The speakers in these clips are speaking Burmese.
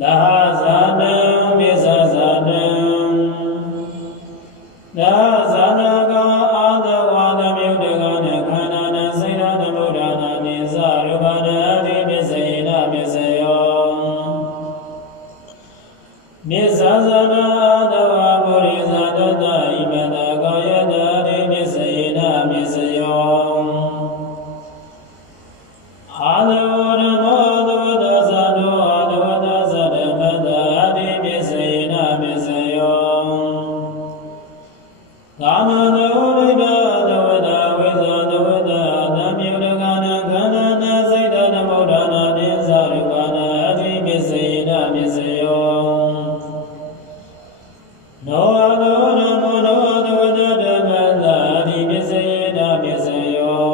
Daha zanım, bize zanım, daha zanım. ပြစေယောနောအနောနမောနောသဝတဓမ္မသာဒီပြစေယနာပြစေယော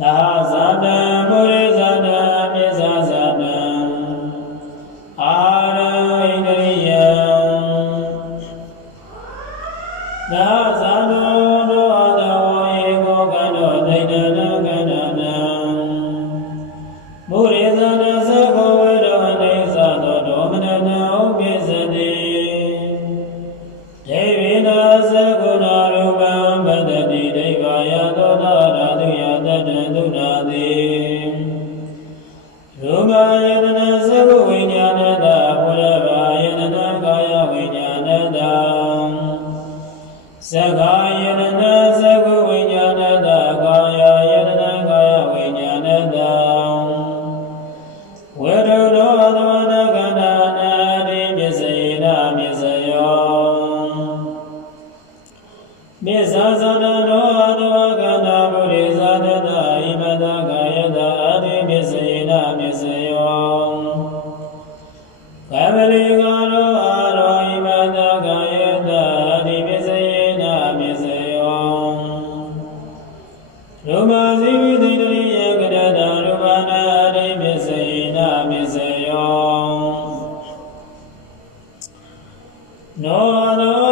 သာဇာတံဘုရေဇာတံမြေဇာဇာတံအာရဣန္ဒရိယံသာဇာနောနောအနောဧကောကံတောဒိဋ္ဌနာကံတံဘုရေ ဇာဇတတောအတဝကန္တာပုရိဇာတတအိမတကာယတအာတိပစ္စယေနပစ္စယောကမလီကာရောအာရောအိမတကာယတအာတိပစ္စယေနပစ္စယောရူပဇိဝိတိတရိယကရတရူပနာအာတိပစ္စယေနပစ္စယောနောရော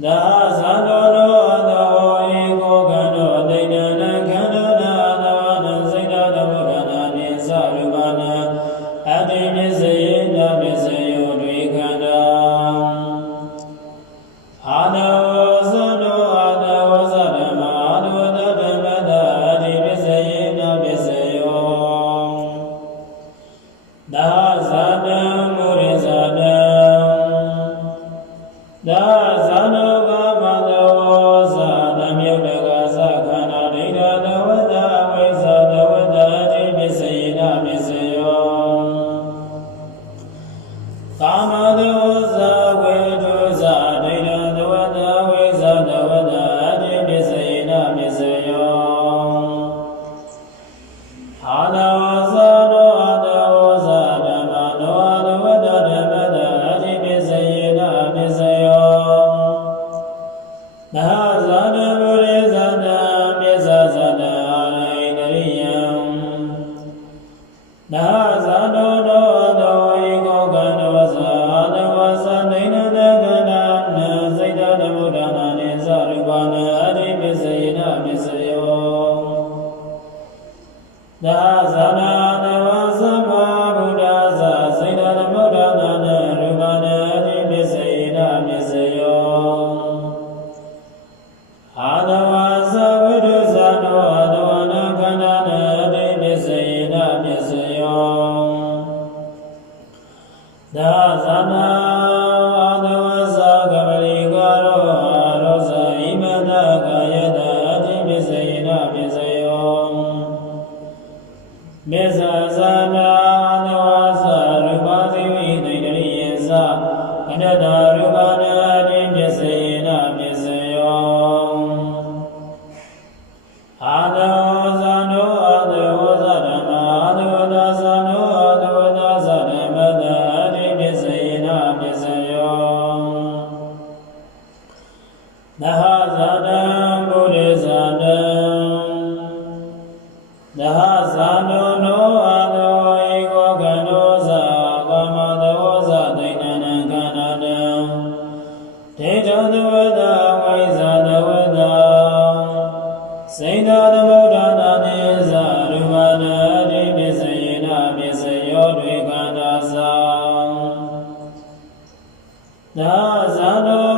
Nazar. နာဇာတောတောတောဝိကောကံတောဇာတဝါသနိနတကနာနစိတ်တတဗုဒ္ဓနာနိသရူပနာအရိပစ္စယေနပစ္စယောသာ ကာယတာတိပစ္စယေနပစ္စယောမေဇာဇာနာ ဒေတံသဝတဝိဇာနဝတစိန္ဒသမုဒ္ဒနာနေဇာရူပနာဒိဋ္ဌိစယေနမေစယောတွေခန္ဓာသာသာဇာနော